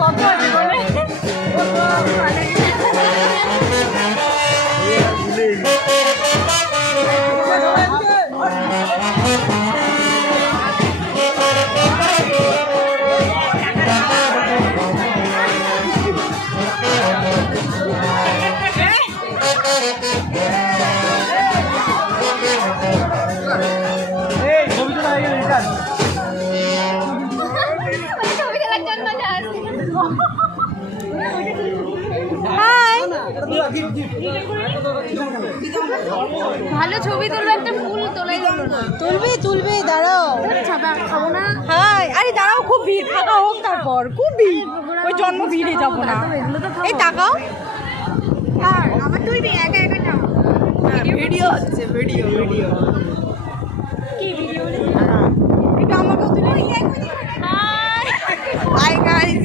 কত আছে বলে ভালো ছবি তুলবে, একটা ফুল তোলাই গেল না। তুলবি দাঁড়াও, খাবো না। হ্যাঁ আরে দাঁড়াও, খুব ভিড়, ফাঁকা হোক তারপর। খুব ভিড়, ওই জন্ম ভিড়ে যাবো না। এই তাকাও, আমার তুই একা একা না, ভিডিও হচ্ছে, ভিডিও কি ভিডিও এটা আমাকেও তুলে। Hi guys,